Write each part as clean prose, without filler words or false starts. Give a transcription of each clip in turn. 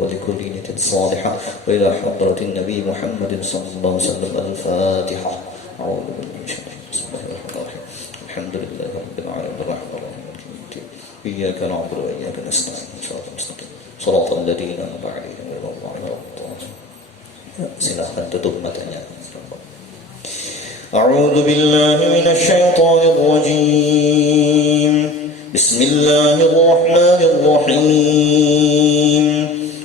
ولكل نية صالحة وإلى حضرة النبي محمد صلى الله عليه وسلم. الفاتحة. أعوذ بالله من الشيطان الرجيم. بسم الله الرحمن الرحيم. الحمد لله رب العالمين الرحمن الرحيم مالك يوم الدين. إياك نعبد وإياك نستعين صراط المستقيم صراط الذين أنعمت عليهم غير المغضوب عليهم ولا الضالين. Silahkan tutup matanya. أعوذ بالله من الشيطان الرجيم. بسم الله الرحمن الرحيم.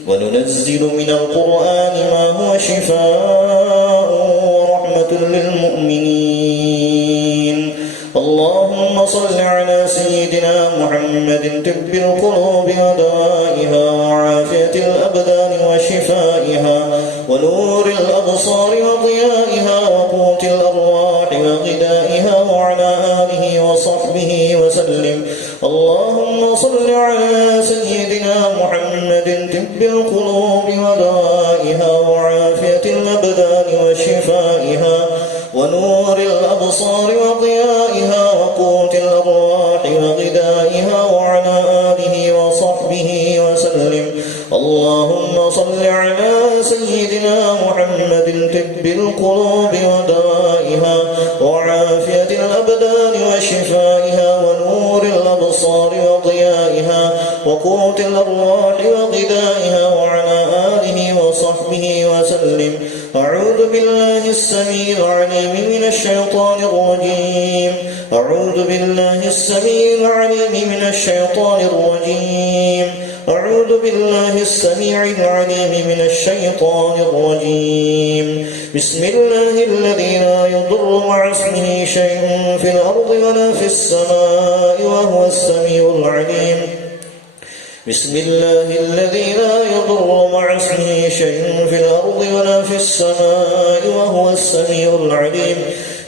وننزل من القرآن ما هو شفاء ورحمة للمؤمنين. اللهم صل على سيدنا محمد طب القلوب ودوائها وعافية الأبدان وشفائها ونور الأبصار وضيائها وقوت الأرواح وغذائها وعلى آله وصحبه وسلم. اللهم صل على سيدنا محمد طب القلوب ودوائها وعافية الأبدان وشفائها ونور الأبصار وضيائها وقوت الأرواح وغذائها وعلى آله وصحبه وسلم. اللهم صل على سيدنا محمد طب القلوب ودوائها وعافية الأبدان وشفائها ونور الأبصار وضيائها وقوت الأرواح وغذائها وعلى آله وصحبه وسلم. أعوذ بالله السميع العليم من الشيطان الرجيم. أعوذ بالله السميع العليم من الشيطان الرجيم. أعوذ بالله السميع العليم من الشيطان الرجيم. بسم الله الذي لا يضر مع اسمه شيء في الأرض ولا في السماء وهو السميع العليم. بسم الله الذي لا يضر مع اسمه شيء في الأرض ولا في السماء وهو السميع العليم.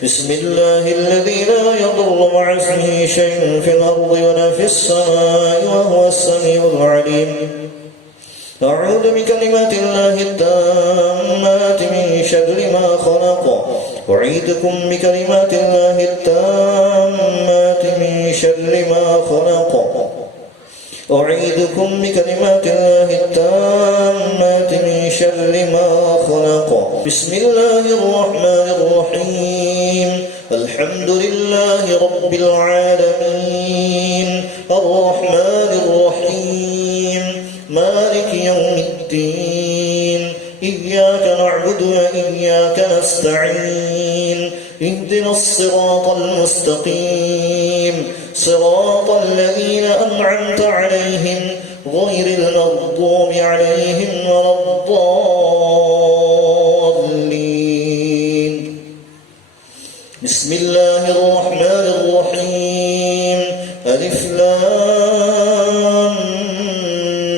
بسم الله الذي لا يضر مع اسمه شيء في الأرض ولا في السماء وهو السميع العليم. أعوذ بكلمات الله التامات من شر ما خلق. أعيذكم بكلمات الله التامات من شر ما خلق. أعيذكم بكلمات الله التامات من شر ما خلق. بسم الله الرحمن الرحيم. الحمد لله رب العالمين الرحمن الرحيم مالك يوم الدين. إياك نعبد وإياك نستعين. اهدنا الصراط المستقيم صراط الذين أنعمت عليهم غير المغضوب عليهم ولا الضالين. بسم الله الرحمن الرحيم. ألف لام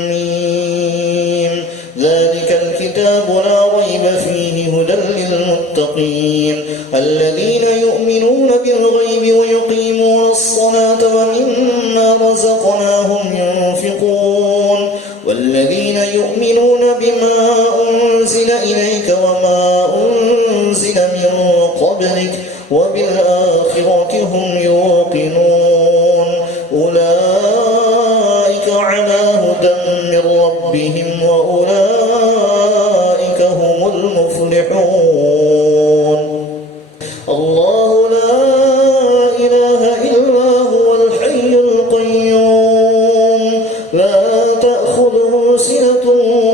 ميم. ذلك الكتاب لا ريب فيه هدى للمتقين الذين يؤمنون بالغيب ويقيمون الصلاة ومما رزقناهم ينفقون والذين يؤمنون بما أنزل إليك وما أنزل من قبلك وبالآخرة هم يوقنون. أولئك على هدى من ربهم وأولئك هم المفلحون. الله لا إله إلا هو الحي القيوم لا تأخذه سنة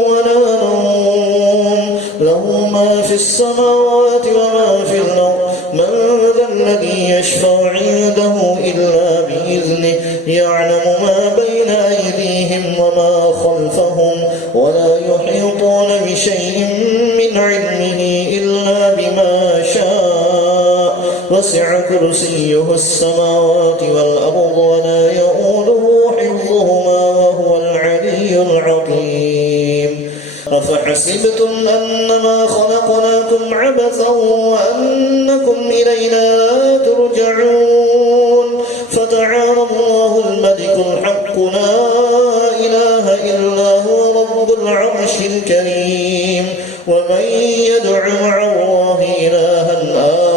ولا نوم له ما في السماوات وما في الأرض. من ذا الذي يشفع عنده إلا بإذنه. يعلم ما بين أيديهم وما خلفهم ولا يحيطون بشيء من علمه إلا بما شاء. وسع كرسيه السماوات والأرض ولا يؤوده حفظهما وهو العلي العظيم. أفحسبتم أنما خلقناكم عبثا وأنكم إلينا لا ترجعون. فتعالى الله الملك الحق لا إله إلا هو رب العرش الكريم. ومن يدع مع الله إلها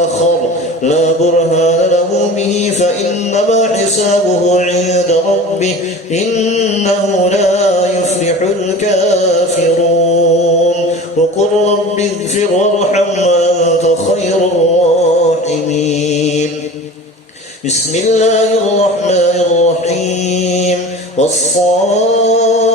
آخر لا برهان له به فإنما حسابه عند ربه إنه لا يفلح الكافرون. رب اغفر وارحم وأنت خير الراحمين. بسم الله الرحمن الرحيم. والصافات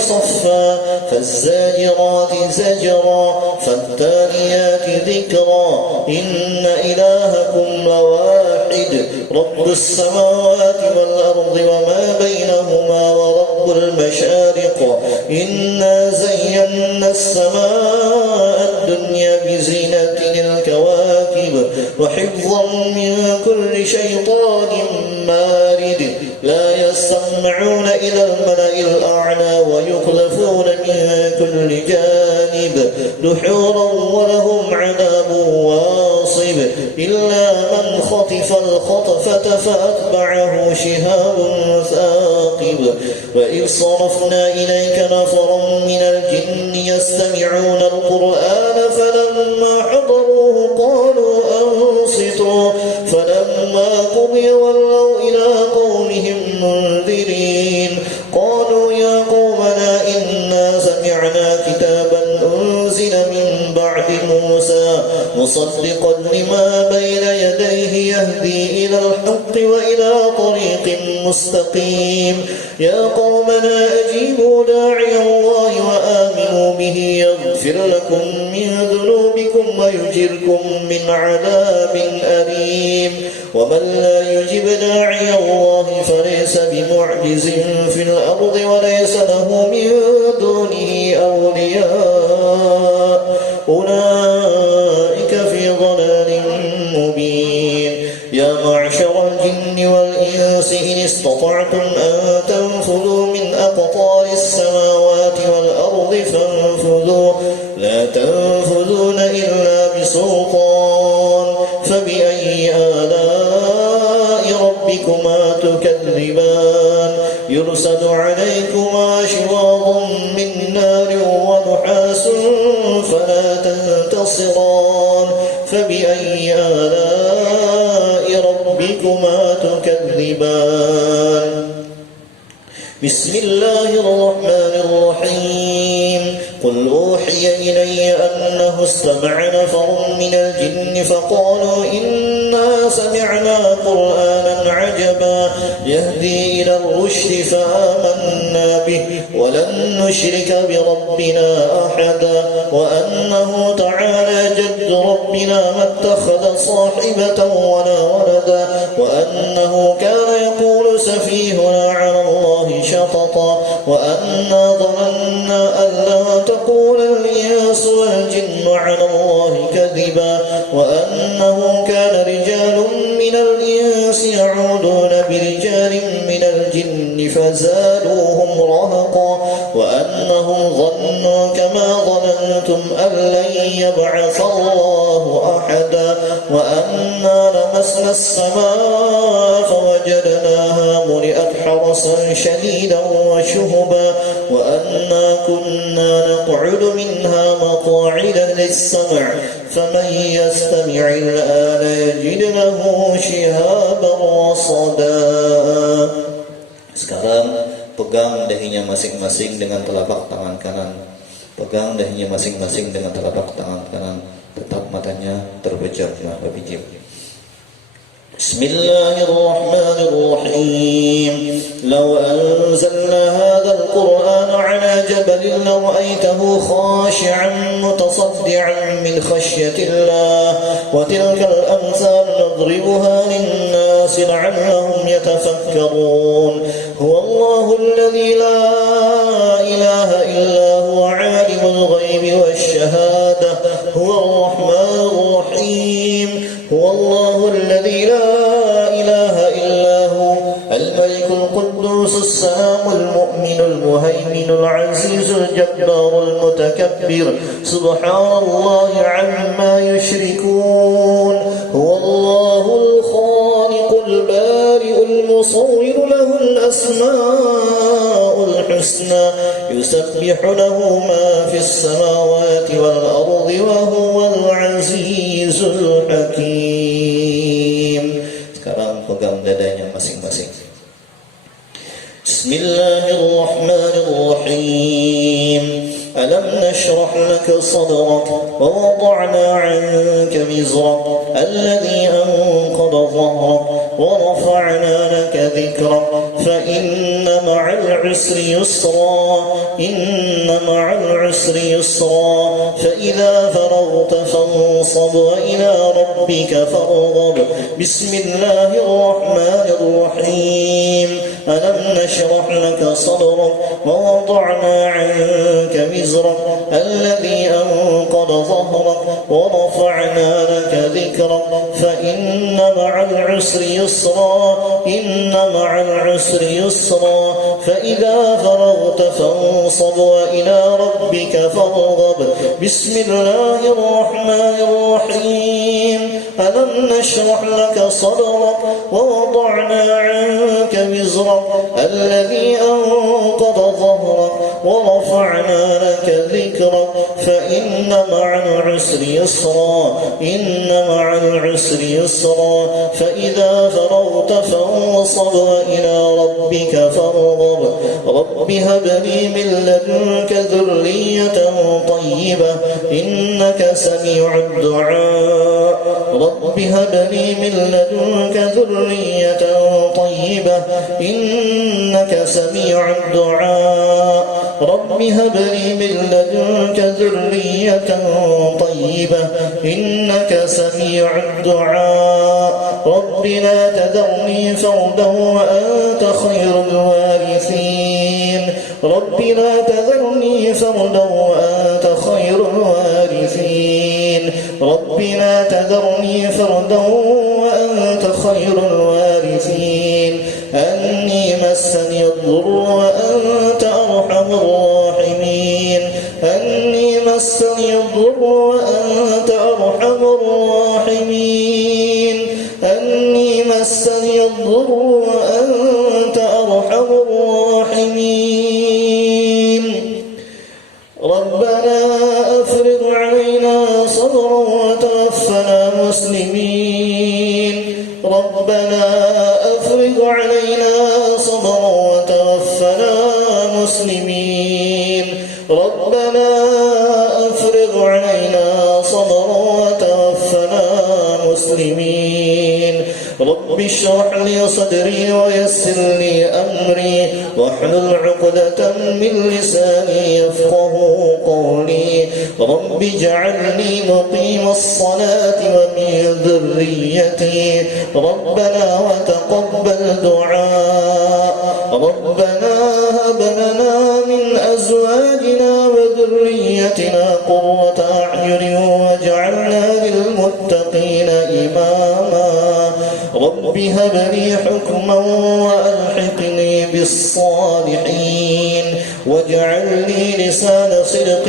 صفا فالزاجرات زجرا فالتاليات ذكرا إن إلهكم لواحد رب السماوات والأرض وما بينهما ورب المشارق إنا زينا السماء الدنيا بزينة الكواكب وحفظا من كل شيطان مارد لا يستمعون إلى الملأ الأعلى ويخلفون من كل جانب دحورا ولهم عذاب واصب إلا من خطف الخطفة فأتبعه شهاب ثاقب. وإذ صرفنا إليك نفرا من الجن يستمعون القرآن فلما حضروه قالوا أنصتوا فلما قضي ولوا إلى قومهم منذرين قالوا يا قومنا إنا سمعنا كتابا أنزل من بعد موسى مصدقا لما بين يديه يهدي إلى الحق وإلى طريق مستقيم يا قومنا أجيبوا داعي الله وآمنوا به يغفر لكم من ذنوبكم ويجركم من عذاب أليم. ومن لا يجب داعي الله فليس بمعجز في الأرض وليس له من دونه أولياء أولئك في ضلال مبين. يا معشر الجن والإنس إن استطعتم أن تنفذوا من أقطار السماوات والأرض فانفذوا لا تنفذون إلا بسلطان فبأي آلاء ربكما تكذبان يرسل عليكما شواظ من نار ونحاس فلا تنتصران فبأي آلاء ربكما تكذبان. بسم الله الرحمن الرحيم. قل أوحي إلي أنه استمع نفر من الجن فقالوا إنا سمعنا قرآنا عجبا يهدي إلى الرشد فآمنا به ولن نشرك بربنا أحدا وأنه تعالى جد ربنا ما اتخذ صاحبة ولا ولدا وأنه كان يقول سفيهنا على الله شططا وأنا ظننا أن لا تقول الإنس والجن على الله كذبا وأنه كان رجال من الإنس يعودون برجال من الجن فزادوهم رهقا وأنهم ظنوا كما ظننتم أن لن يبعث الله أحدا وأنا لمسنا السماء فوجدناها ملئت حرسا شديدا وشهبا وأنا كنا نقعد منها مقاعد للسمع فمن يستمع الآن يجد له شهابا رصدا. Sekarang pegang dahinya masing-masing dengan telapak tangan kanan. Pegang dahinya masing-masing dengan telapak tangan kanan. Tetap matanya terpejam ya Habib. Bismillahirrahmanirrahim. Law anzalna hadzal Qur'ana 'ala jabalin la'ra'aytahu khashi'an mutasaddi'an min khashyatillah wa tilkal amsal nadribuha lin-nasi la'allahum yatafakkarun. Huwallahu alladhi la ilaha illa huwa 'alimul ghaibi wash-shahadah huwar rahmanur rahim. Huwallahu alladhi la إله إلا هو الملك القدوس السلام المؤمن المهيمن العزيز الجبار المتكبر سبحان الله عما يشركون. هو الله الخالق البارئ المصور له الأسماء الحسنى يسبح له ما في السماوات والأرض وهو العزيز الحكيم. Sekarang pegang dadanya masing-masing. Bismillahirrahmanirrahim. Alam nashrah laka لك صدرك ووضعنا عنك وزرك الذي أنقض ظهرك ورفعنا لك ذكرك فإن مع العسر يسرا إن مع العسر يسرا فإذا فرغت فانصب وإلى ربك فارغب بسم الله الرحمن الرحيم ألم نشرح لك صدرك ووضعنا عنك وزرك الذي أنقض ظهرك ورفعنا لك ذكرك فإن مع العسر يسرا إن مع العسر يسرا فإذا فرغت فانصب وإلى ربك فارغب بسم الله الرحمن الرحيم ألم نشرح لك صدرك ووضعنا عنك وزرك الذي أنقض ظهرك ورفعنا لك ذكرك فإن مع العسر يسرا إن مع العسر يسرا فإذا فرغت فانصب وإلى ربك فارغب رب هب لي من لدنك ذرية طيبة إنك سميع الدعاء رب هب لي من لدنك ذرية طيبة إنك سميع الدعاء رب هب لي من لدنك ذرية طيبة إنك سميع الدعاء رب لا تذرني فردا وأنت خير الوارثين رب لا تذرني فردا وأنت خير الوارثين رب لا تذرني فردا وأنت خير الوارثين أني مسني الضر وأنت أرحم الراحمين أني مسني الضر وأنت أرحم الراحمين أني مسني الضر وأنت أرحم الراحمين ربنا أفرغ علينا صبرا وتوفنا مسلمين ربنا أفرغ علينا صبرا وتوفنا مسلمين ربنا أفرغ علينا صبرا وتوفنا مسلمين رب اشرح لي صدري ويسر لي أمري واحلل عقدة من لساني يفقه قولي رب اجعلني مقيم الصلاة ومن ذريتي ربنا وتقبل دعاء ربنا هب لنا من أزواجنا وذريتنا قرة أعين واجعلنا للمتقين إماما رب هب لي حكما وألحقني بالصالحين واجعلني لسان صدق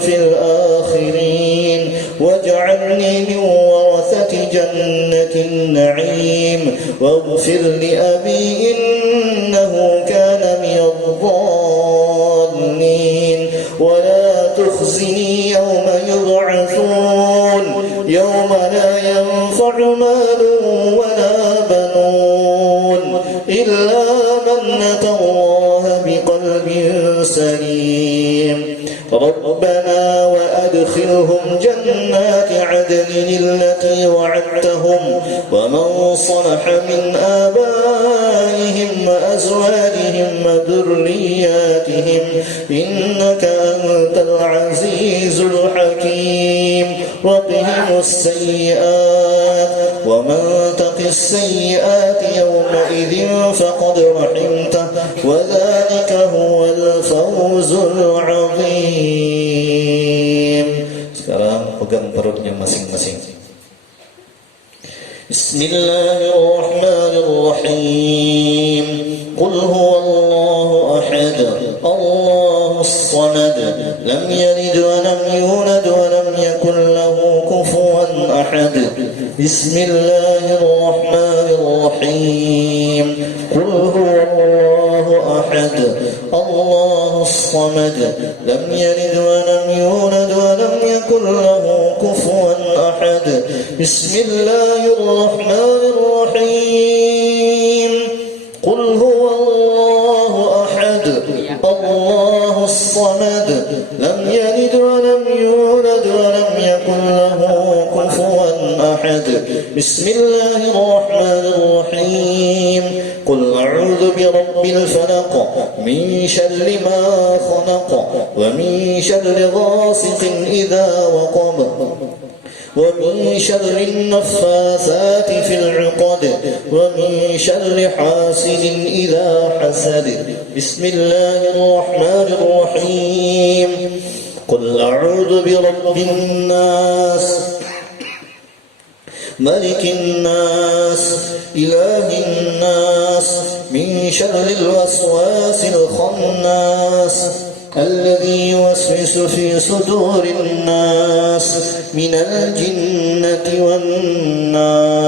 في الآخرين واجعلني من ورثة جنة النعيم واغفر لأبي إنه كان من الضالين ولا تخزني يوم يبعثون يوم لا ينفع مال ولا بنون إلا من أتى الله بقلب سليم ربنا وأدخلهم جنات عدن التي وعدتهم ومن صلح من آبائهم وأزواجهم وذرياتهم إنك أنت العزيز الحكيم وقهم السيئات ومن تق السيئات يومئذ فقد رحمته وذلك هو الفوز العظيم. Sekarang pegang perutnya masing-masing. Bismillahirrahmanirrahim. Qul huwallahu ahad, Allahus samad, lam yalid wa lam yulad wa lam yakul lahu kufuwan ahad. Bismillahirrahmanirrahim. Qul huwallahu ahad, Allahus samad, lam yalid wa lam yulad wa lam yakul lahu kufuwan ahad. Bismillahirrahmanirrahim. Qul huwallahu ahad, Allahus samad, lam yalid wa lam yulad أحد بسم الله الرحمن الرحيم قل أعوذ برب الفلق من شر ما خلق ومن شر غاسق إذا وقب ومن شر النفاثات في العقد ومن شر حاسد إذا حسد بسم الله الرحمن الرحيم قل أعوذ برب الناس ملك الناس إله الناس من شر الوسواس الخناس الذي يوسوس في صدور الناس من الجنة والناس.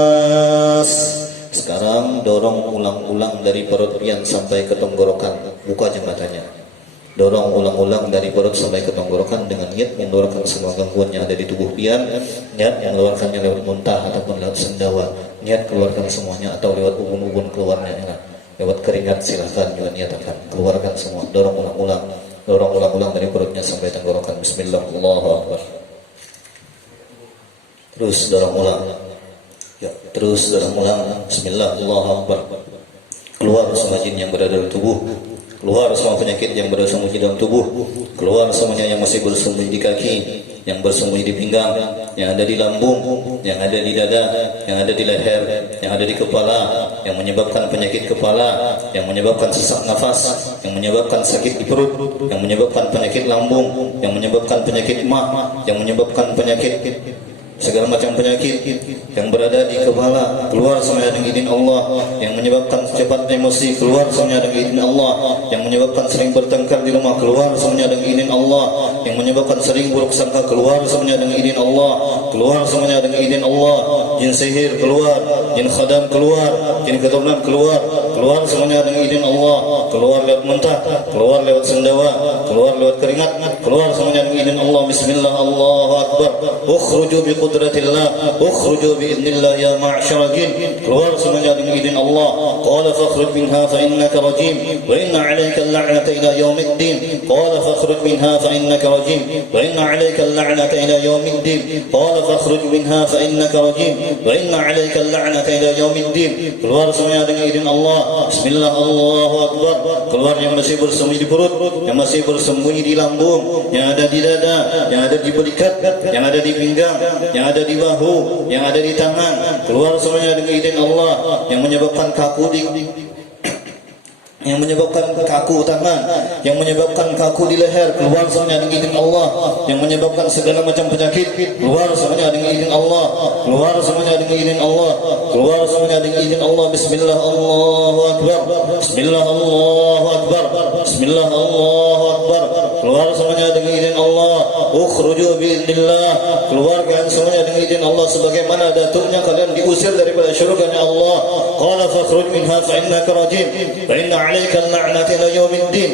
Sekarang dorong ulang-ulang dari perut pian sampai ke tenggorokan, buka jembatannya. Dorong ulang-ulang dari perut sampai ke tenggorokan dengan niat mengeluarkan semua gangguan yang ada di tubuh pian, niat mengeluarkannya lewat muntah ataupun lewat sendawa, niat keluarkan semuanya atau lewat ubun-ubun keluarnya, lewat keringat silahkan juga niatakan, keluarkan semua, dorong ulang-ulang dari perutnya sampai tenggorokan. Bismillah, Allahu Akbar. Terus dorong ulang, ya, terus dorong ulang. Bismillah, Allahu Akbar. Keluar semua jin yang berada dalam tubuh, keluar semua penyakit yang bersembunyi dalam tubuh, keluar semuanya yang masih bersembunyi di kaki, yang bersembunyi di pinggang, yang ada di lambung, yang ada di dada, yang ada di leher, yang ada di kepala, yang menyebabkan penyakit kepala, yang menyebabkan sesak nafas, yang menyebabkan sakit di perut, yang menyebabkan penyakit lambung, yang menyebabkan penyakit mah, yang menyebabkan penyakit segala macam penyakit yang berada di kepala, keluar semuanya dengan izin Allah. Yang menyebabkan cepat emosi, keluar semuanya dengan izin Allah. Yang menyebabkan sering bertengkar di rumah, keluar semuanya dengan izin Allah. Yang menyebabkan sering buruk sangka, keluar semuanya dengan izin Allah. Keluar semuanya dengan izin Allah. Jin sihir keluar, jin khadam keluar, jin keturunan keluar, keluar semuanya dengan izin Allah. Keluar lewat muntah, keluar lewat sendawa, keluar lewat keringat, keluar semuanya dengan izin Allah. Bismillah, Allahu Akbar. Ukhruju bi qudratillah, ukhruju bi idznillah ya ma'syar jin. Keluar semuanya dengan izin Allah. Qala fakhruj minha fa innaka rajim wa inna 'alayka al-la'nata ila yaumiddin. Qala fakhruj minha fa innaka rajim wa inna 'alayka al-la'nata ila yaumiddin. Qala fakhruj minha fa innaka rajim wa inna 'alayka al-la'nata ila yaumiddin. Keluar semuanya dengan izin Allah. Bismillah, Allahu Akbar. Keluar yang masih bersembunyi di perut, yang masih bersembunyi di lambung, yang ada di dada, yang ada di belikat, yang ada di pinggang, yang ada di bahu, yang ada di tangan. Keluar semuanya dengan izin Allah. Yang menyebabkan kaku yang menyebabkan kaku tangan, yang menyebabkan kaku di leher, keluar semuanya dengan izin Allah. Yang menyebabkan segala macam penyakit, keluar semuanya dengan izin Allah. Keluar semuanya dengan izin Allah. Keluar semuanya dengan izin Allah. Bismillah, Allahu Akbar. Bismillah, Allahu Akbar. Bismillah, Allahu Akbar. Keluar semuanya dengan izin Allah. Ukhruju biidznillah. Keluarkan semuanya dengan izin Allah, sebagaimana datuknya kalian diusir daripada syurganya Allah. Qala fakhruj minha fa innaka rajim wa inna 'alayka al-la'nata ila yaumiddin.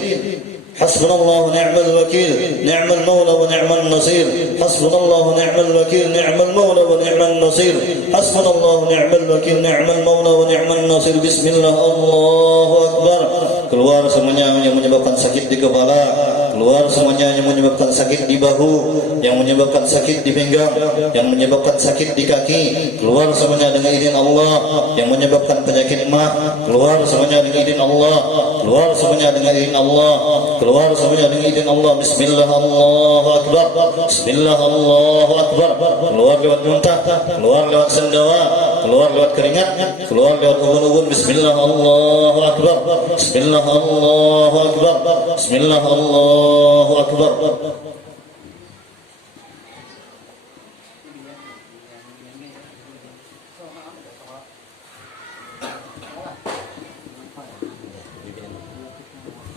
Hasbunallahu ni'mal wakil, ni'mal mawla wa ni'mal nasir. Hasbunallahu ni'mal wakil, ni'mal mawla wa ni'mal nasir. Hasbunallahu ni'mal wakil, ni'mal mawla wa ni'mal nasir. Bismillah, Allahu Akbar. Keluar semuanya yang menyebabkan sakit di kepala, keluar semuanya yang menyebabkan sakit di bahu, yang menyebabkan sakit di pinggang, yang menyebabkan sakit di kaki, keluar semuanya dengan izin Allah. Yang menyebabkan penyakit mah, keluar semuanya dengan izin Allah. Keluar semuanya dengan izin Allah. Keluar semuanya dengan izin Allah. Bismillah, Allahu Akbar. Bismillah, Allahu Akbar. Keluar lewat muntah, keluar lewat sendawa, keluar lewat keringat, keluar lewat ubun-ubun. Bismillah, Allahu Akbar. Bismillah, Allahu Akbar. Bismillah, Allahu Akbar.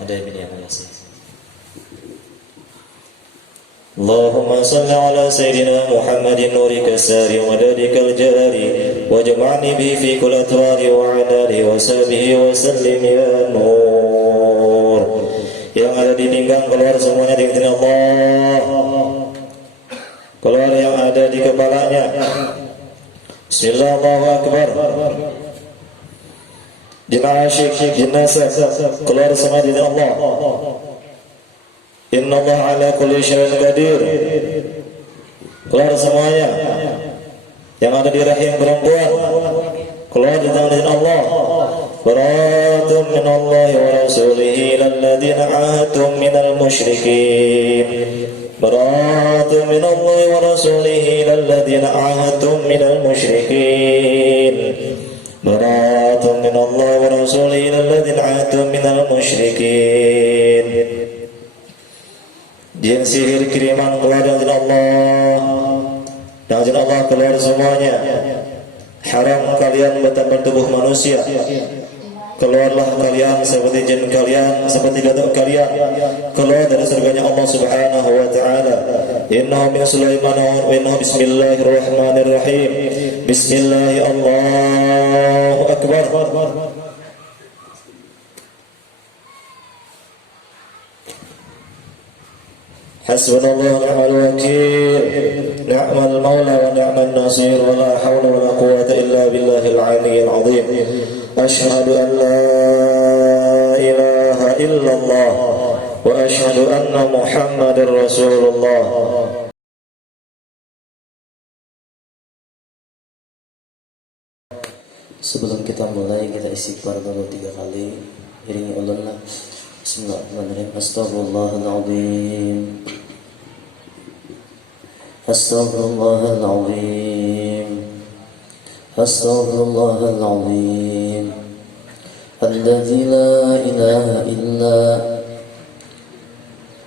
Ada yang biasa. اللهم صل على سيدنا محمد نورك الساري ومدادك الجاري واجمعني به في كل أترار وعلى آله وصحبه وسلم يا نور. Yang ada di pinggang keluar semuanya dengan izin Allah. Keluar yang ada di kepalanya. Bismillah, Allahu Akbar. Jin asyik, jin nasab, keluar semua dengan Allah. Inna Allah ala kulli syai'in qadir. Keluar semuanya. yang ada di rahim perempuan keluar dari tangan Allah. Baratun min Allah wa rasulihi ilal ladzina ahadtum minal musyrikin. Baratun min Allah wa rasulihi ilal ladzina ahadtum minal musyrikin. Baratun min Allah wa rasulihi ilal ladzina ahadtum minal musyrikin. Jin sihir kiriman keluar dari Allah. Dari Allah keluar semuanya. Haram kalian bertambah tubuh manusia. Keluarlah kalian seperti jin kalian, seperti datuk kalian. Keluar dari surganya Allah Subhanahu wa ta'ala. Innahu min Sulaiman wa innahu bismillahirrahmanirrahim. Bismillah, Allahu Akbar. Hasbunallahu wa ni'mal wakil. Ni'mal maula wa ni'mal nasir. Wa la hawla wa la quwwata illa billahil aliyyil azim. Asyhadu an la ilaha illallah wa asyhadu anna Muhammadar Rasulullah. Sebelum kita mulai, kita istighfar dulu 3 kali. Iringi ulunlah. Bismillahirrahmanirrahim. Astaghfirullahaladzim. Astaghfirullahaladzim. Astaghfirullahaladzim. Alladzi la ilaha illa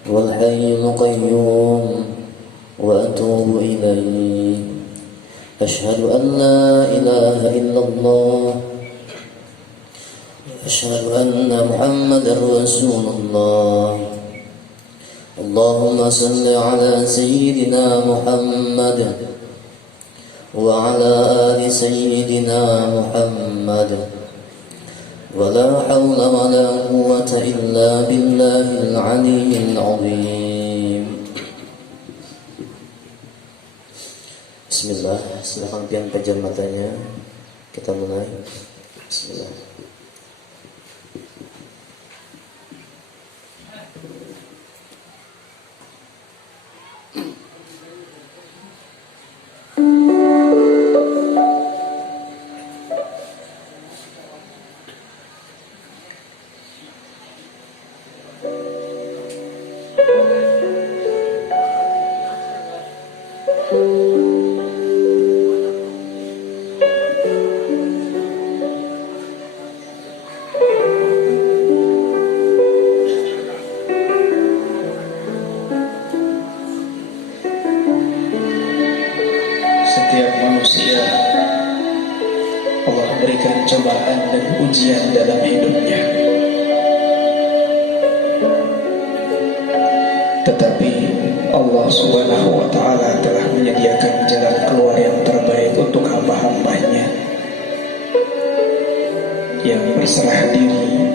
wal hayyul qayyum wa atubu ilaihi. Asyhadu an la ilaha illallah. أشهد أن محمد رسول الله. اللهم صل على سيدنا محمد وعلى آل سيدنا محمد ولا حول ولا قوة إلا بالله العلي العظيم. Bismillah, silakan pian pejam matanya. Kita mulai. Bismillah. Setiap manusia Allah berikan cobaan dan ujian dalam hidupnya. Tetapi Allah Subhanahu wa ta'ala telah menyediakan jalan keluar yang terbaik untuk hamba-hambanya yang berserah diri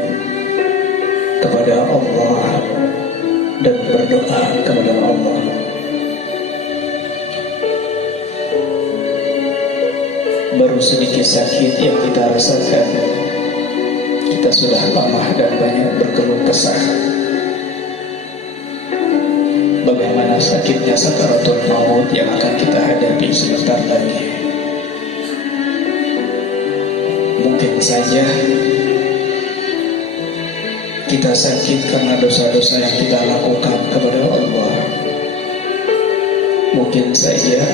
kepada Allah dan berdoa kepada Allah. Baru sedikit sakit yang kita rasakan, kita sudah lemah dan banyak berkeluh kesah. Bagaimana sakitnya sakaratul maut yang akan kita hadapi sebentar lagi. Mungkin saja kita sakit karena dosa-dosa yang kita lakukan kepada Allah. Mungkin saja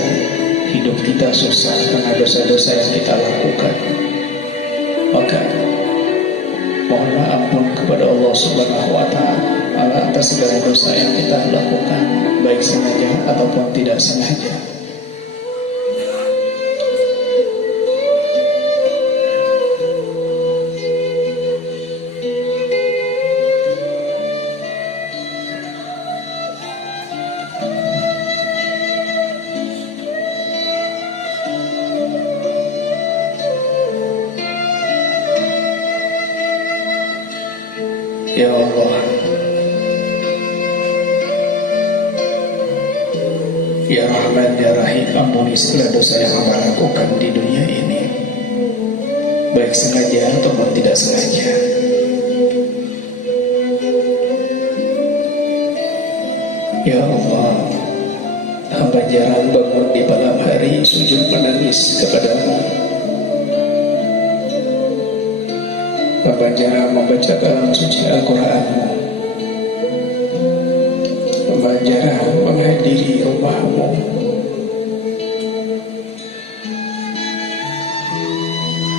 hidup kita susah karena dosa-dosa yang kita lakukan. Maka mohonlah ampun kepada Allah Subhanahu wa ta'ala atas segala dosa yang kita lakukan, baik sengaja ataupun tidak sengaja. Ya Allah, Ya Rahman, Ya Rahim, ampuni segala dosa yang hamba lakukan di dunia ini, baik sengaja ataupun tidak sengaja. Ya Allah, hamba jarang bangun di malam hari sujud pada menangis kepadamu. Hamba jarang membaca kalam suci Al-Quranmu. Hamba jarang menghadiri rumahmu.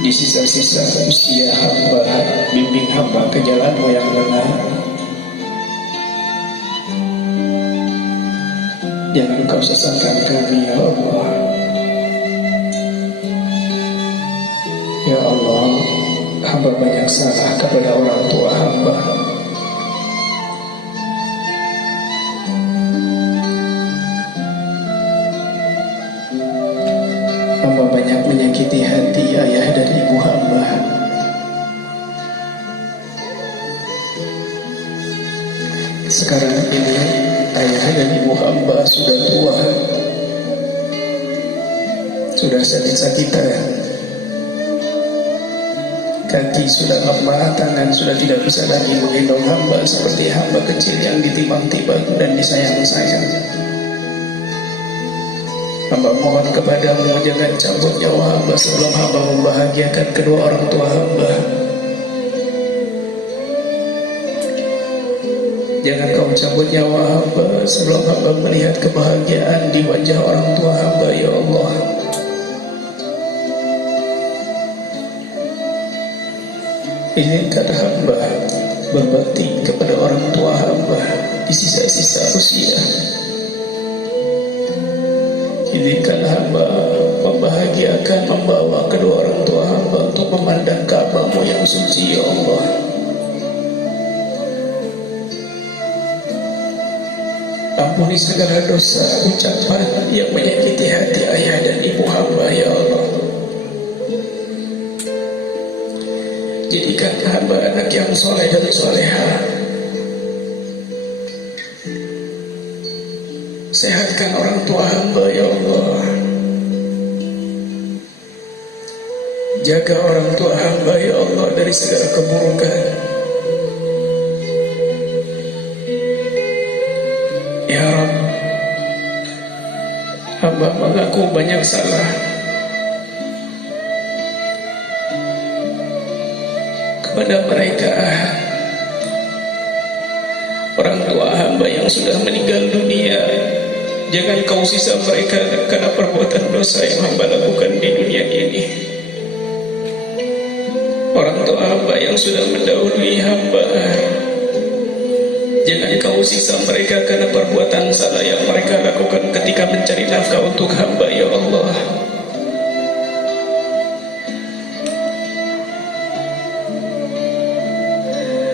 Di sisa-sisa usia hamba, bimbing hamba ke jalanmu yang benar. Jangan kau sesatkan kami, ya Allah. Ya Allah, hamba banyak salah kepada orang tua hamba. Hamba banyak menyakiti hati ayah dan ibu hamba. Sekarang ini ayah dan ibu hamba sudah tua, sudah sakit-sakitan, kaki sudah lemah, tangan sudah tidak bisa lagi menggendong hamba seperti hamba kecil yang ditimbang-timbang dan disayang-sayang. Hamba mohon kepadamu, jangan cabut nyawa hamba sebelum hamba membahagiakan kedua orang tua hamba. Jangan kau cabut nyawa hamba sebelum hamba melihat kebahagiaan di wajah orang tua hamba, ya Allah. Izinkan hamba berbakti kepada orang tua hamba di sisa-sisa usia. Izinkan hamba membahagiakan, membawa kedua orang tua hamba untuk memandang Ka'bah-Mu yang suci, ya Allah. Ampuni segala dosa, ucapan yang menyakiti hati ayah dan ibu hamba, ya Allah. Jadikan hamba anak yang soleh dan soleha. Sehatkan orang tua hamba, ya Allah. Jaga orang tua hamba, ya Allah, dari segala keburukan. Ya Rabb, hamba mengaku banyak salah kepada mereka, orang tua hamba yang sudah meninggal dunia. Jangan kau sisa mereka karena perbuatan dosa yang hamba lakukan di dunia ini. Orang tua hamba yang sudah mendahului hamba, jangan kau sisa mereka karena perbuatan salah yang mereka lakukan ketika mencari nafkah untuk hamba, ya Allah.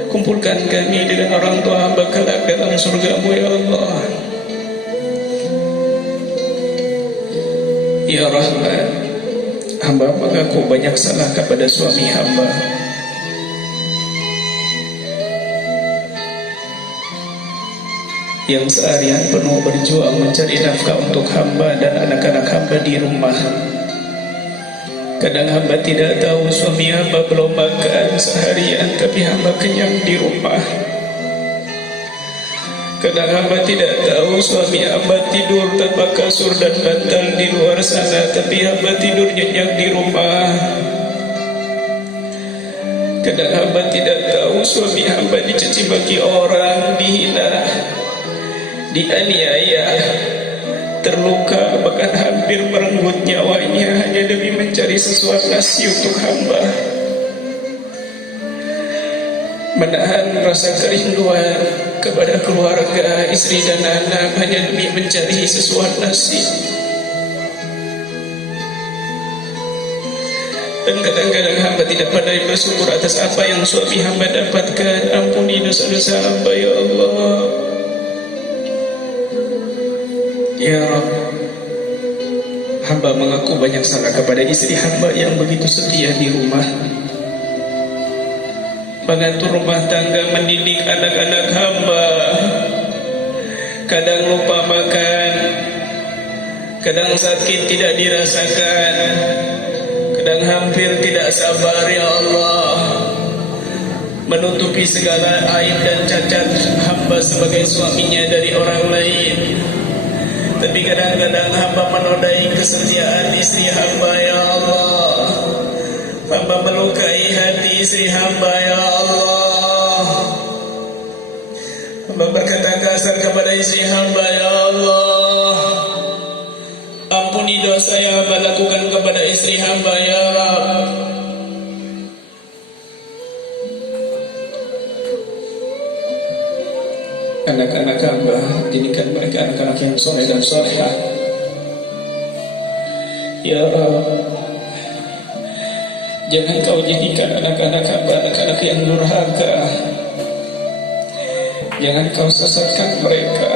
Kumpulkan kami dengan orang tua hamba kelak dalam surga-Mu, ya Allah. Ya Rahman, hamba mengaku banyak salah kepada suami hamba. Yang seharian penuh berjuang mencari nafkah untuk hamba dan anak-anak hamba di rumah. Kadang hamba tidak tahu suami hamba belum makan seharian, tapi hamba kenyang di rumah. Kadang hamba tidak tahu suami hamba tidur tanpa kasur dan bantal di luar sana, tapi hamba tidur nyenyak di rumah. Kadang hamba tidak tahu suami hamba dicaci maki orang, dihina, dianiaya, terluka, bahkan hampir merenggut nyawanya hanya demi mencari sesuatu nasi untuk hamba. Menahan rasa kerinduan kepada keluarga, istri dan anak hanya demi mencari sesuatu nasi. Dan kadang-kadang hamba tidak pandai bersyukur atas apa yang suami hamba dapatkan. Ampuni dosa-dosa hamba, ya Allah. Ya Rabb, hamba mengaku banyak salah kepada istri hamba yang begitu setia di rumah, mengatur rumah tangga, mendidik anak-anak hamba. Kadang lupa makan, kadang sakit tidak dirasakan, kadang hampir tidak sabar, ya Allah, menutupi segala aib dan cacat hamba sebagai suaminya dari orang lain. Tapi kadang-kadang hamba menodai kesetiaan istri hamba, ya Allah. Hamba melukai hati istri hamba, ya Allah. Hamba berkata kasar kepada istri hamba, ya Allah. Ampuni dosa yang hamba lakukan kepada istri hamba, ya Rabb. Anak-anak hamba, jadikan mereka anak-anak yang soleh dan solehah, ya Rabb. Jangan kau jadikan anak-anak hamba anak-anak yang durhaka. Jangan kau sesatkan mereka.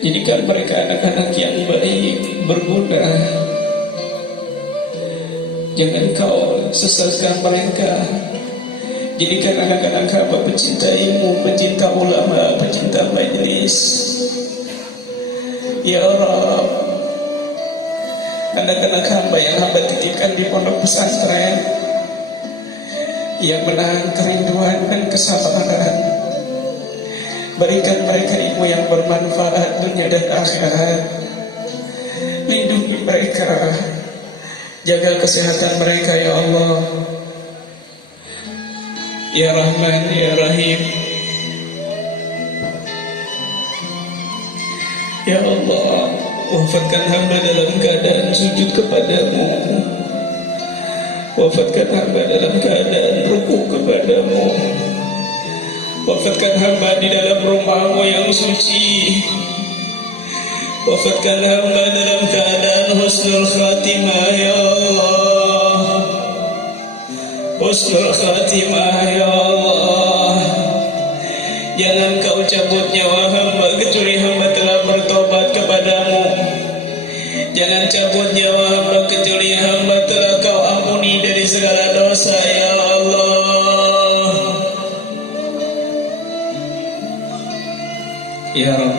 Jadikan mereka anak-anak yang baik, berguna. Jangan kau sesatkan mereka. Jadikan anak-anak hamba pecinta ilmu, pecinta ulama, pecinta majlis, ya Rabb. Anak-anak hamba yang hamba titipkan di pondok pesantren, yang menahan kerinduan dan kesabaran, berikan mereka ilmu yang bermanfaat dunia dan akhirat. Lindungi mereka, jaga kesehatan mereka, ya Allah. Ya Rahman, ya Rahim, ya Allah. Wafatkan hamba dalam keadaan sujud kepadamu. Wafatkan hamba dalam keadaan rukuk kepadamu. Wafatkan hamba di dalam rumahmu yang suci. Wafatkan hamba dalam keadaan husnul khatimah, ya Allah. Husnul khatimah, ya Allah. Jangan kau cabut nyawa hamba kecuali hamba telah bertobat kepadamu. Jangan cabut nyawa hamba kecuali hamba telah kau ampuni dari segala dosa, ya Allah. Ya Rabb,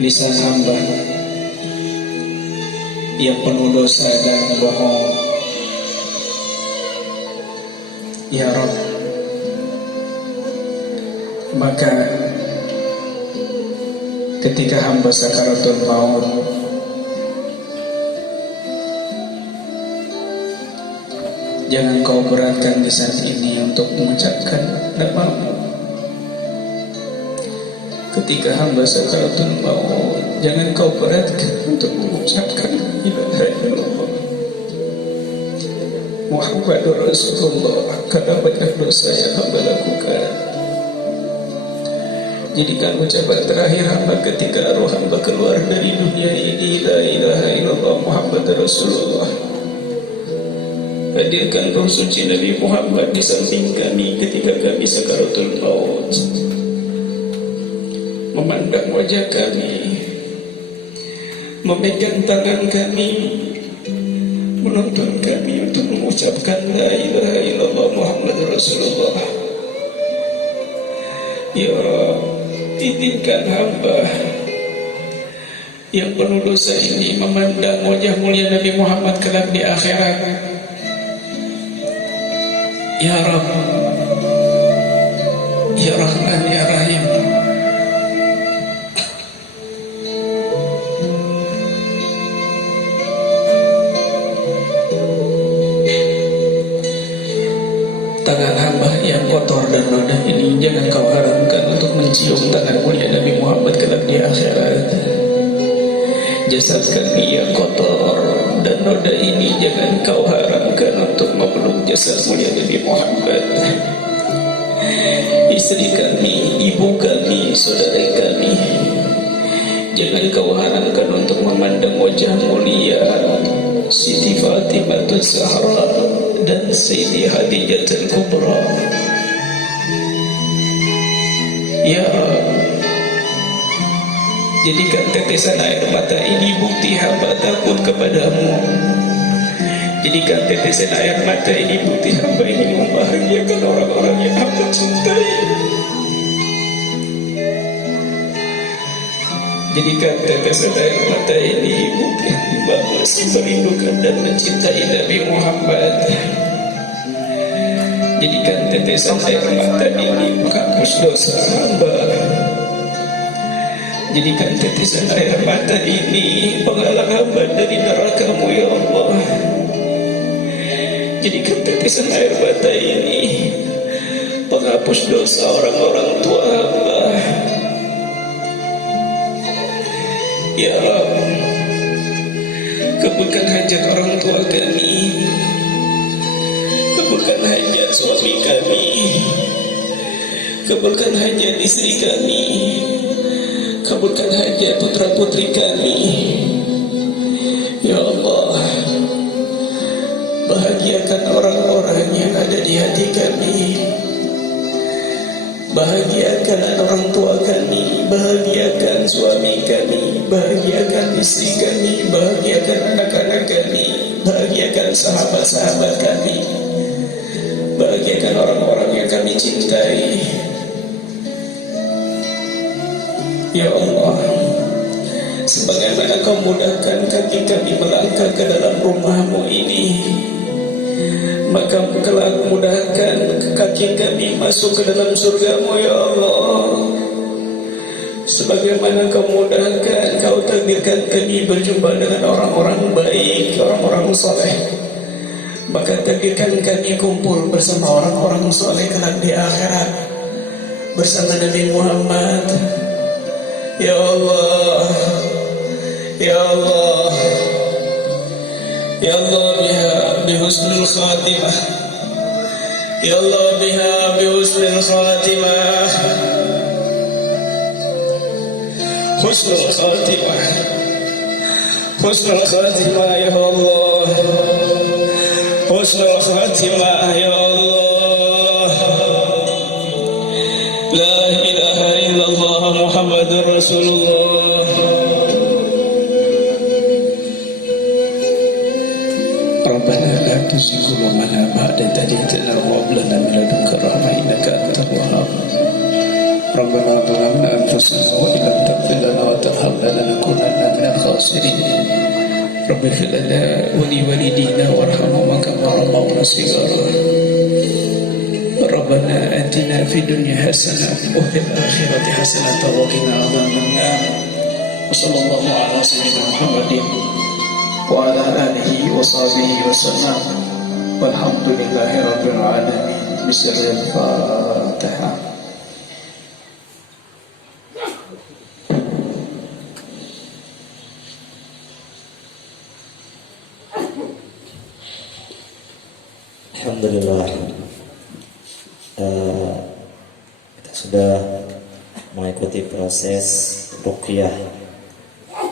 lisan hamba yang penuh dosa dan bohong, ya Rabb, maka ketika hamba sakaratul maut, jangan kau beratkan lisan ini untuk mengucapkan namamu. Ketika hamba sakaratul maut, jangan kau beratkan untuk mengucapkan la ilaha illallah Muhammadur Rasulullah, karena banyak dosa yang hamba lakukan. Jadikan ucapan terakhir hamba ketika roh hamba keluar dari dunia ini, la ilaha illallah Muhammadur Rasulullah. Hadirkan roh suci Nabi Muhammad di samping kami ketika kami sakaratul maut, memandang wajah kami, memegang tangan kami, menuntun kami untuk mengucapkan la ilaha illallah Muhammadur Rasulullah. Ya izinkan hamba yang penuh dosa ini memandang wajah mulia Nabi Muhammad kelak di akhirat. Ya Rabb, ya Rahman, ya Rahim. Tangan hamba yang kotor dan noda ini jangan kau haramkan untuk mencium tangan mulia Nabi Muhammad kelak di akhirat. Jasad kami yang kotor dan noda ini jangan kau haramkan untuk memeluk jasad mulia Nabi Muhammad. Istri kami, ibu kami, saudara kami, jangan kau haramkan untuk memandang wajah mulia Siti Fatimah Zahra dan Siti Khadijah Al-Kubra. Ya jadikan tetesan air mata ini bukti hamba takut kepadamu. Jadikan tetesan air mata ini bukti hamba ini membahagiakan orang-orang yang hamba cintai. Jadikan tetesan air mata ini bukti hamba masih merindukan dan mencintai Nabi Muhammad. Jadikan tetesan air mata ini menghapus dosa hamba. Jadikan tetisan air mata ini penghalang hamba dari neraka-Mu ya Allah. Jadikan tetisan air mata ini penghapus dosa orang-orang tua hamba. Ya Allah, kabulkan hajat orang tua kami, kabulkan hajat suami kami, kabulkan hajat istri kami, kabulkan hajat putra-putri kami. Ya Allah, bahagiakan orang-orang yang ada di hati kami, bahagiakan orang tua kami, bahagiakan suami kami, bahagiakan istri kami, bahagiakan anak-anak kami, bahagiakan sahabat-sahabat kami, bahagiakan orang-orang yang kami cintai. Ya Allah, sebagaimana Kau mudahkan kaki kami melangkah ke dalam rumah-Mu ini, maka kelak mudahkan kaki kami masuk ke dalam surga-Mu ya Allah. Sebagaimana Kau mudahkan, Kau takdirkan kami berjumpa dengan orang-orang baik, orang-orang soleh, maka takdirkan kami kumpul bersama orang-orang soleh kelak di akhirat bersama Nabi Muhammad. Ya Allah, Ya Allah, Ya Allah, biha bihusnul khatimah. Ya Allah, biha bihusnul khatimah. Husnul khatimah, husnul khatimah ya Allah, husnul khatimah ya Allah. La ilaha illallah Muhammadur Rasulullah. Rabbana la tuzigh qulubana ba'da idh hadaytana wa hab lana min ladunka rahmah innaka antal wahhab. Rabbana zalamna anfusana wa illam taghfir lana wa tarhamna lanakunanna minal khasirin. Rabbi ighfir lana wa li walidina warhamhum kama rabbawna shighara. Rabbana atina fid dunya hasanah wa fil akhirati hasanah wa qina adzaban nar. Wa sallallahu ala sayyidina Muhammadin wa ala alihi wa sahbihi wa sallam. Walhamdulillahi rabbil alamin. Bismillahirrahmanirrahim. Alhamdulillah, kita sudah mengikuti proses ruqyah.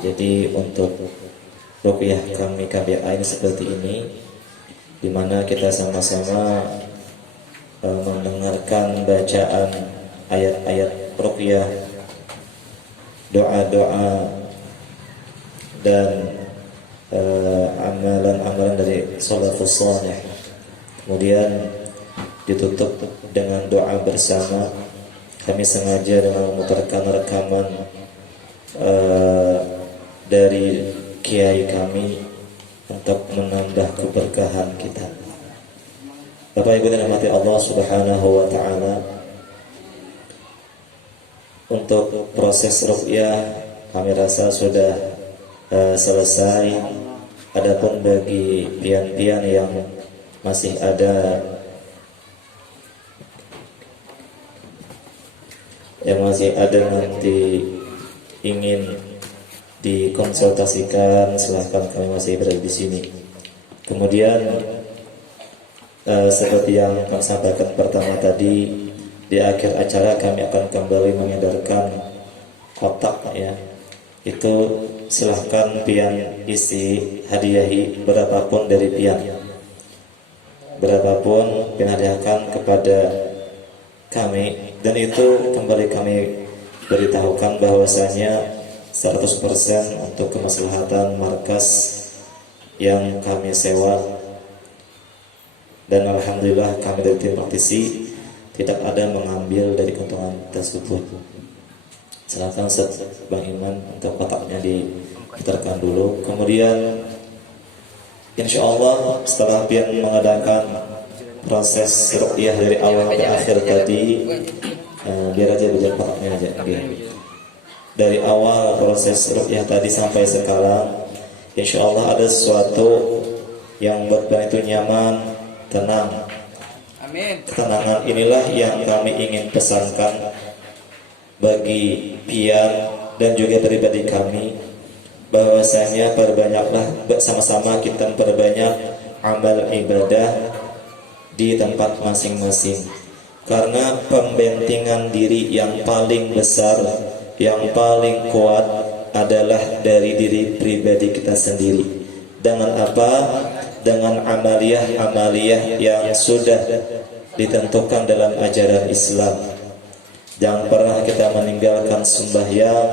Jadi untuk ruqyah kami KBA ini seperti ini, di mana kita sama-sama mendengarkan bacaan ayat-ayat ruqyah, doa-doa dan amalan-amalan dari salafus salih. Kemudian ditutup dengan doa bersama. Kami sengaja dengan memutarkan rekaman dari kiai kami untuk menambah keberkahan kita. Bapak Ibu yang dirahmati Allah Subhanahu wa taala, untuk proses ruqyah kami rasa sudah selesai. Adapun bagi pian-pian yang masih ada nanti ingin dikonsultasikan, silahkan, kami masih berada di sini. Kemudian seperti yang kami sampaikan pertama tadi, di akhir acara kami akan kembali mengedarkan kotak ya. Itu silahkan pian isi hadiahi berapapun dari pian, berapapun hadiahkan kepada kami, dan itu kembali kami beritahukan bahwasanya 100% untuk kemaslahatan markas yang kami sewa. Dan alhamdulillah kami dari tim praktisi tidak ada mengambil dari keuntungan tersebut. Silakan Bang Iman untuk kotaknya diputarkan dulu. Kemudian insya Allah setelah pian mengadakan proses ruqyah dari awal ke akhir tadi, biar aja berjalan kotaknya aja. dari awal proses ruqyah tadi sampai sekarang, insya Allah ada sesuatu yang buat itu nyaman, tenang. Amin. Ketenangan inilah yang kami ingin pesankan bagi pian dan juga pribadi kami, bahwasanya perbanyaklah bersama-sama kita memperbanyak amal ibadah di tempat masing-masing, karena pembentengan diri yang paling besar, yang paling kuat adalah dari diri pribadi kita sendiri. Dengan apa? Dengan amaliyah-amaliyah yang sudah ditentukan dalam ajaran Islam. Jangan pernah kita meninggalkan sembahyang,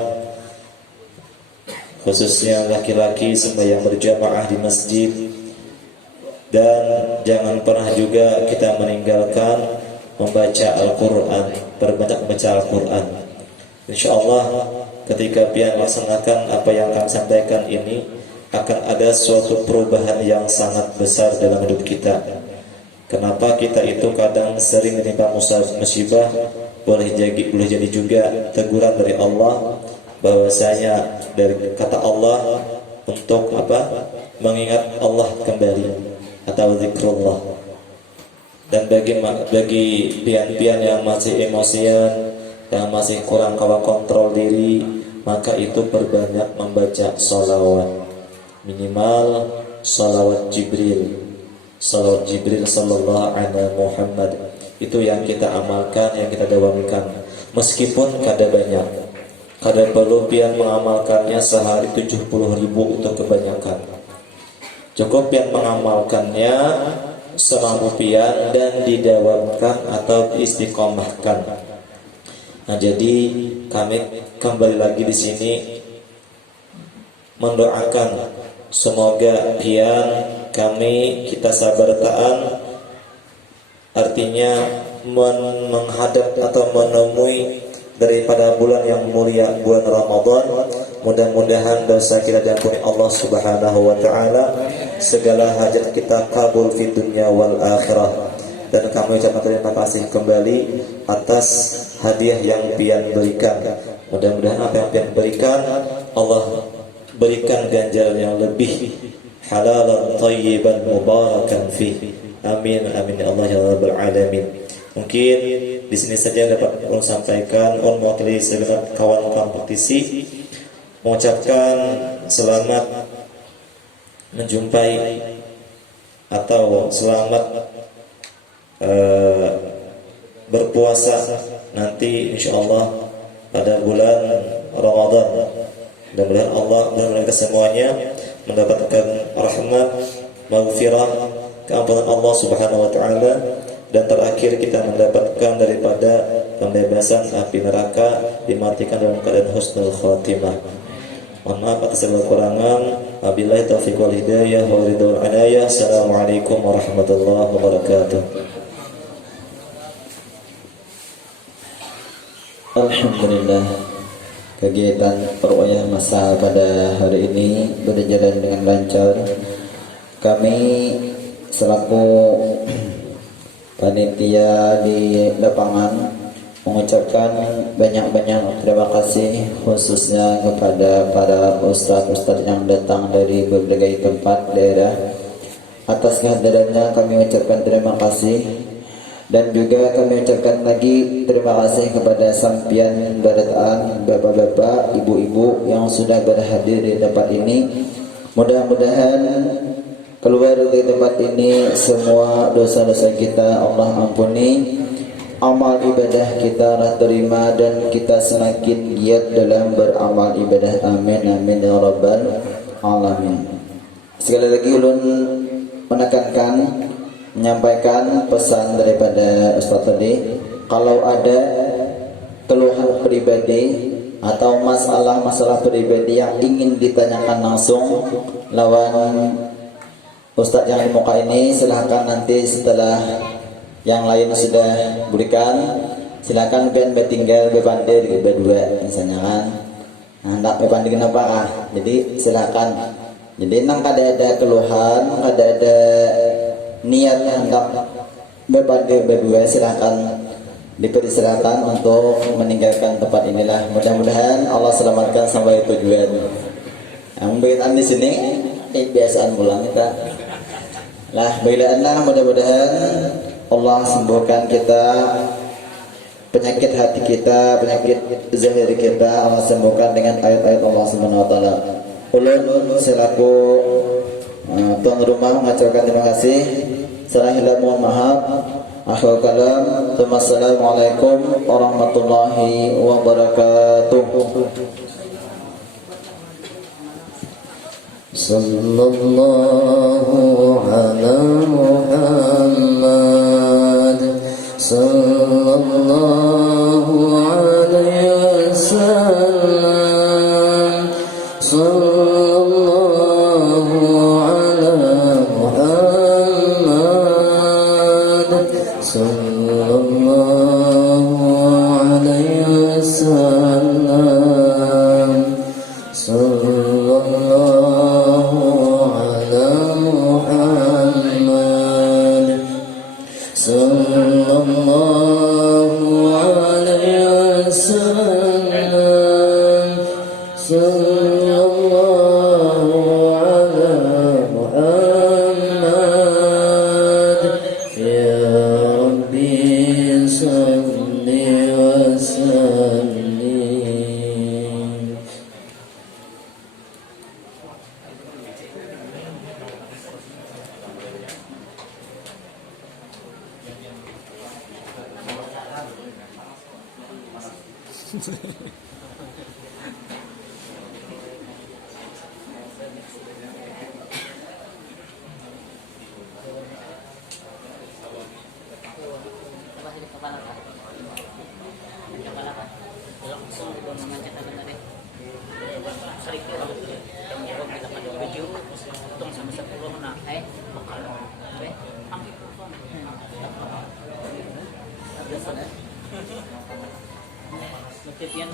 khususnya laki-laki sembahyang berjamaah di masjid, dan jangan pernah juga kita meninggalkan membaca Al-Quran, berbanyak membaca Al-Quran. Insya Allah ketika pian melaksanakan apa yang kami sampaikan ini, akan ada suatu perubahan yang sangat besar dalam hidup kita. Kenapa kita itu kadang sering menimpa musibah? Boleh jadi juga teguran dari Allah, bahwasanya dari kata Allah untuk apa? Mengingat Allah kembali, atau zikrullah. Dan bagi pian-pian yang masih emosian, yang masih kurang kawa kontrol diri, maka itu perbanyak membaca sholawat. Minimal sholawat Jibril sallallahu alaihi Muhammad. Itu yang kita amalkan, yang kita dawamkan. Meskipun kada banyak, kada perlu pian mengamalkannya sehari 70.000, itu kebanyakan. Cukup pian mengamalkannya semampu pian dan didawamkan atau istiqomahkan. Nah, jadi kami kembali lagi di sini mendoakan semoga pian kami kita sabar taan, artinya menghadap atau menemui daripada bulan yang mulia, bulan Ramadan. Mudah-mudahan dosa kita diampuni Allah Subhanahu wa taala, segala hajat kita kabul fi dunya wal akhirah. Dan kami ucapkan terima kasih kembali atas hadiah yang pian berikan. Mudah-mudahan apa yang pian berikan Allah berikan ganjaran yang lebih, halalan thayyiban mubarakan fi. Amin amin ya Allah ya rabbal alamin. Mungkin di sini saja dapat ulun sampaikan. Ulun mewakili segenap kawan-kawan praktisi mengucapkan selamat menjumpai atau selamat berpuasa nanti insyaallah pada bulan Ramadan. Mudah-mudahan Allah dan kita semuanya mendapatkan rahmat, maghfirah, keampunan Allah Subhanahu wa taala, dan terakhir kita mendapatkan daripada pembebasan api neraka, dimatikan dalam keadaan husnul khatimah. Mohon maaf atas segala kekurangan. Wabillahi taufiq wal hidayah wa ridwan anayah. Assalamualaikum warahmatullahi wabarakatuh. Alhamdulillah, kegiatan perwayah masa pada hari ini berjalan dengan lancar. Kami selaku panitia di lapangan mengucapkan banyak-banyak terima kasih, khususnya kepada para ustaz-ustaz yang datang dari berbagai tempat daerah. Atas kehadirannya kami ucapkan terima kasih. Dan juga kami ucapkan lagi terima kasih kepada sampian barataan, bapak-bapak, ibu-ibu yang sudah berhadir di tempat ini. Mudah-mudahan keluar dari tempat ini semua dosa-dosa kita Allah ampuni, amal ibadah kita Allah terima, dan kita semakin giat dalam beramal ibadah. Amin amin ya rabbal alamin. Sekali lagi ulun menekankan, menyampaikan pesan daripada Ustaz tadi, kalau ada keluhan pribadi atau masalah pribadi yang ingin ditanyakan langsung lawan Ustaz yang di muka ini, silahkan nanti setelah yang lain sudah berikan, silahkan kan bertinggal berpandir berdua misalnya kan. Nah, hendak berpandir kenapa kah? Jadi silahkan. Jadi nang kada ada keluhan, kada ada niat hendak berpandir berdua, silahkan dipersilakan untuk meninggalkan tempat inilah. Mudah-mudahan Allah selamatkan sampai tujuan. Yang berkaitan di sini kebiasaan pulang kita. Lah, baiklah, mudah-mudahan Allah sembuhkan kita, penyakit hati kita, penyakit zahir kita Allah sembuhkan dengan ayat-ayat Allah Subhanahu wa taala. Ulun selaku tuan rumah mengucapkan terima kasih. Salah mohon maaf. Akhir kalam. Assalamualaikum warahmatullahi wabarakatuh. Sallallahu ala Muhammad, sallallahu alaihi wasallam, sallallahu ala Muhammad, sallallahu alaihi wasallam, sallallahu ala Muhammad, sallallahu alaihi wasallam, sallallahu ala Muhammad, ya Rabbi salli wa sallim. Yan